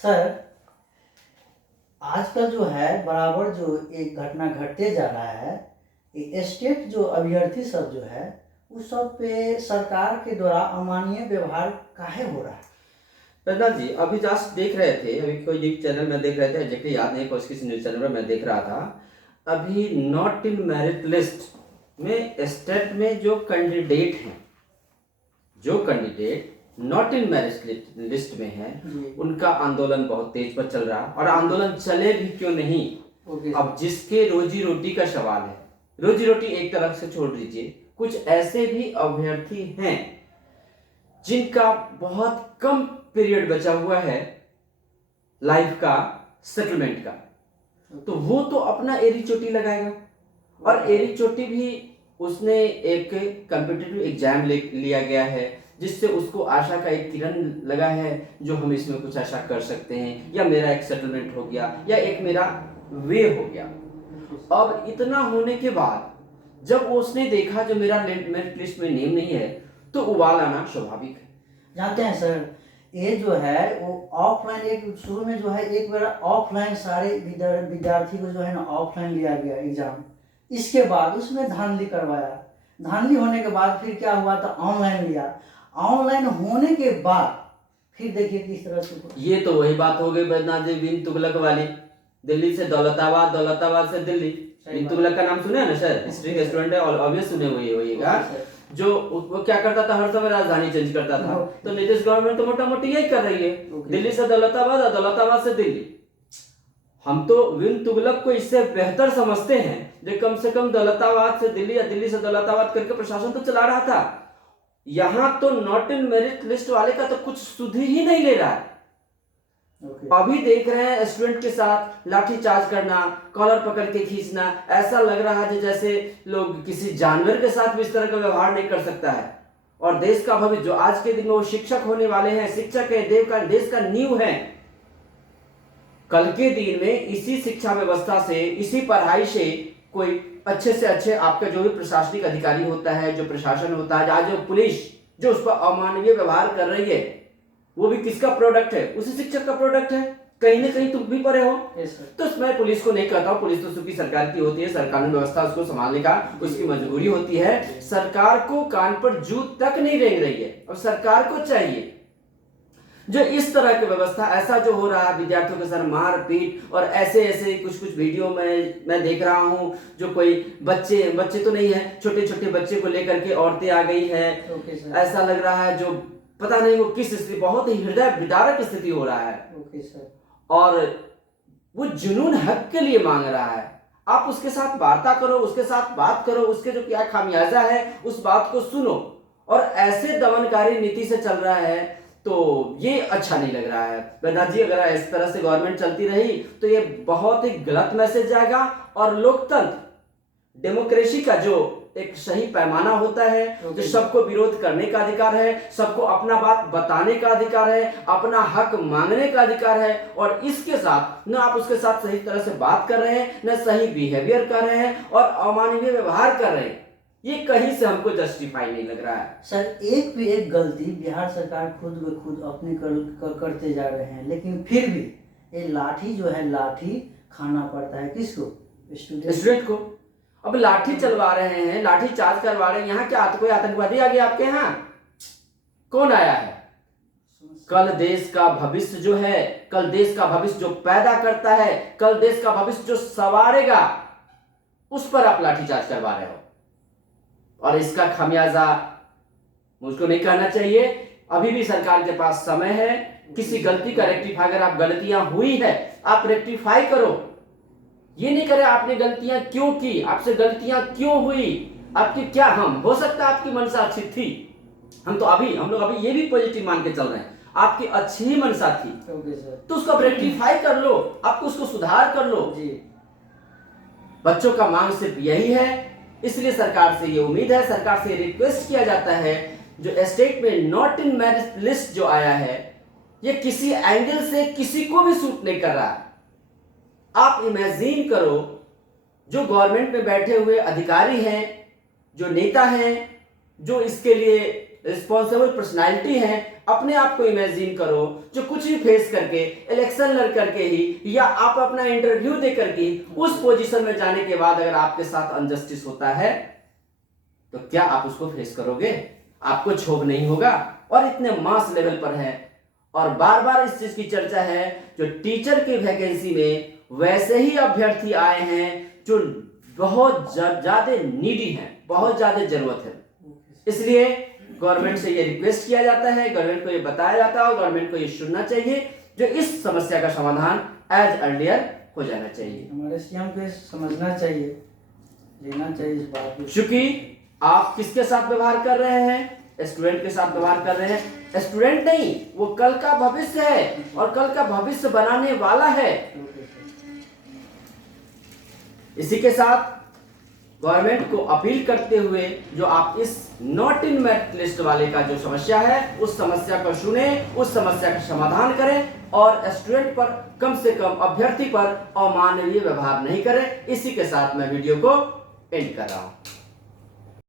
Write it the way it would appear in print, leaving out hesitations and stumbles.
Sir, आजकल जो है बराबर जो एक घटना घटते जा रहा है, स्टेट जो अभ्यर्थी सब जो है उस सब पे सरकार के द्वारा अमानवीय व्यवहार काहे हो रहा है? प्रहलाद जी, अभी जस्ट देख रहे थे, अभी कोई न्यूज चैनल में देख रहे थे, एग्जैक्टली याद नहीं कौन किसी न्यूज चैनल पर मैं देख रहा था। अभी नॉट इन मेरिट लिस्ट में स्टेट में जो candidate not in merit list में है, उनका आंदोलन बहुत तेज पर चल रहा है। और आंदोलन चले भी क्यों नहीं, अब जिसके रोजी रोटी का सवाल है, रोजी रोटी एक तरफ से छोड़ दीजिए, कुछ ऐसे भी अभ्यर्थी हैं जिनका बहुत कम पीरियड बचा हुआ है लाइफ का सेटलमेंट का, तो वो तो अपना एरी चोटी लगाएगा। और एरी चोटी भी उसने एक कॉम्पिटिटिव एग्जाम लिया गया है, जिससे उसको आशा का एक किरण लगा है, जो हम इसमें कुछ आशा कर सकते हैं, या मेरा एक सेटलमेंट हो गया, या एक मेरा वे हो गया। अब इतना होने के बाद जब उसने देखा जो मेरा मेरिट लिस्ट में नेम नहीं है, तो उबाल आना स्वाभाविक है। जानते हैं सर, ये जो है वो ऑफलाइन, एक शुरू में जो है एक बार ऑफलाइन सारे विद्यार्थी को जो है ना ऑफलाइन लिया गया एग्जाम, इसके बाद उसमें धांधली करवाया, धांधली होने के बाद फिर क्या हुआ तो ऑनलाइन लिया, ऑनलाइन होने के बाद फिर देखिए किस तरह से। ये तो वही बात हो गई बैद्यनाथ जी, बिन तुगलक वाली, दिल्ली से दौलताबाद, दौलताबाद से दिल्ली। बिन तुगलक का नाम सुने हैं ना सर, हिस्ट्री के स्टूडेंट है, ऑब्वियस सुने हुए होइएगा। जो वो क्या करता था, हर समय राजधानी चेंज करता था। तो नीतीश गवर्नमेंट तो मोटा मोटी यही कर रही है, दिल्ली से दौलताबाद और दौलताबाद से दिल्ली। हम तो बिन तुगलक को इससे बेहतर समझते हैं, जो कम से कम दौलताबाद से दिल्ली या दिल्ली से दौलताबाद करके प्रशासन तो चला रहा था। यहां तो नॉट इन मेरिट लिस्ट वाले का तो कुछ सुधि ही नहीं ले रहा है। अभी देख रहे हैं स्टूडेंट के साथ लाठीचार्ज करना, कॉलर पकड़ के खींचना, ऐसा लग रहा है जैसे लोग किसी जानवर के साथ भी इस तरह का व्यवहार नहीं कर सकता है। और देश का भविष्य, जो आज के दिन में वो शिक्षक होने वाले हैं, शिक्षक है देश का नींव है, कल के दिन में इसी शिक्षा व्यवस्था से, इसी पढ़ाई से कोई अच्छे से अच्छे आपका जो भी प्रशासनिक अधिकारी होता है, जो प्रशासन होता है, आज जो पुलिस जो उस पर अमानवीय व्यवहार कर रही है, वो भी किसका प्रोडक्ट है? उसी शिक्षक का प्रोडक्ट है। कहीं ना कहीं तुम भी पढ़े हो। तो मैं पुलिस को नहीं कहता हूं, पुलिस तो चूंकि सरकार की होती है, सरकार व्यवस्था उसको संभालने का उसकी मजबूरी होती है। सरकार को कान पर जूत तक नहीं रेंग रही है। और सरकार को चाहिए जो इस तरह की व्यवस्था, ऐसा जो हो रहा है विद्यार्थियों के साथ मारपीट, और ऐसे कुछ वीडियो में मैं देख रहा हूं, जो कोई बच्चे तो नहीं है, छोटे छोटे बच्चे को लेकर के औरतें आ गई है। ऐसा लग रहा है जो पता नहीं वो किस स्थिति, बहुत ही हृदय विदारक स्थिति हो रहा है। और वो जुनून हक के लिए मांग रहा है। आप उसके साथ वार्ता करो, उसके साथ बात करो, उसके जो क्या खामियाजा है उस बात को सुनो। और ऐसे दमनकारी नीति से चल रहा है तो ये अच्छा नहीं लग रहा है। बैद्यनाथ जी, अगर इस तरह से गवर्नमेंट चलती रही तो ये बहुत ही गलत मैसेज जाएगा। और लोकतंत्र, डेमोक्रेसी का जो एक सही पैमाना होता है, जो सबको विरोध करने का अधिकार है, सबको अपना बात बताने का अधिकार है, अपना हक मांगने का अधिकार है, और इसके साथ न आप उसके साथ सही तरह से बात कर रहे हैं, न सही बिहेवियर कर रहे हैं, और अमानवीय व्यवहार कर रहे हैं, ये कहीं से हमको जस्टिफाई नहीं लग रहा है। सर, एक भी एक गलती बिहार सरकार खुद ब खुद अपनी करते जा रहे हैं, लेकिन फिर भी ये लाठी जो है, लाठी खाना पड़ता है किसको? स्टूडेंट को। अब लाठी चलवा रहे हैं, लाठी चार्ज करवा रहे हैं। यहाँ क्या कोई आतंकवादी आ गया आपके यहाँ? कौन आया है? कल देश का भविष्य जो है, कल देश का भविष्य जो पैदा करता है, कल देश का भविष्य जो संवारेगा, उस पर आप लाठी चार्ज करवा रहे हो। और इसका खामियाजा मुझको नहीं कहना चाहिए। अभी भी सरकार के पास समय है, किसी गलती का रेक्टिफाई, अगर आप गलतियां हुई है आप रेक्टिफाई करो। ये नहीं करे आपने गलतियां क्यों की, आपसे गलतियां क्यों हुई, आपकी क्या, हम हो सकता है आपकी मनसा अच्छी थी, हम लोग अभी ये भी पॉजिटिव मान के चल रहे हैं, आपकी अच्छी ही मनसा थी, तो उसको रेक्टिफाई कर लो, आपको उसको सुधार कर लो। बच्चों का मांग सिर्फ यही है, इसलिए सरकार से ये उम्मीद है, सरकार से रिक्वेस्ट किया जाता है, जो स्टेट में नॉट इन मेरिट लिस्ट जो आया है, ये किसी एंगल से किसी को भी सूट नहीं कर रहा। आप इमेजिन करो, जो गवर्नमेंट में बैठे हुए अधिकारी हैं, जो नेता हैं, जो इसके लिए रिस्पॉन्सिबल पर्सनालिटी हैं, अपने आप को इमेजिन करो जो कुछ भी फेस करके, इलेक्शन लड़ करके ही या आप अपना इंटरव्यू दे करके उस पोजीशन में जाने के बाद अगर आपके साथ अनजस्टिस होता है तो क्या आप उसको फेस करोगे? आपको क्षोभ नहीं होगा? और इतने मास लेवल पर है और बार बार इस चीज की चर्चा है, जो टीचर की वैकेंसी में वैसे ही अभ्यर्थी आए हैं जो बहुत ज्यादा नीडी हैं, बहुत ज्यादा जरूरत है। इसलिए गवर्नमेंट से ये रिक्वेस्ट किया जाता है, गवर्नमेंट को ये बताया जाता है और गवर्नमेंट को ये सुनना चाहिए जो इस समस्या का समाधान एज अर्लियर हो जाना चाहिए। हमारे सीएम को समझना चाहिए, लेना चाहिए इस बात को। क्योंकि आप किसके साथ व्यवहार कर रहे हैं? स्टूडेंट के साथ व्यवहार कर रहे हैं। स्टूडेंट नहीं, वो कल का भविष्य है और कल का भविष्य बनाने वाला है। इसी के साथ गवर्नमेंट को अपील करते हुए जो आप इस नॉट इन मेरिट लिस्ट वाले का जो समस्या है उस समस्या को सुने, उस समस्या का समाधान करें और स्टूडेंट पर कम से कम अभ्यर्थी पर अमानवीय व्यवहार नहीं करें। इसी के साथ मैं वीडियो को एंड कर रहा हूं।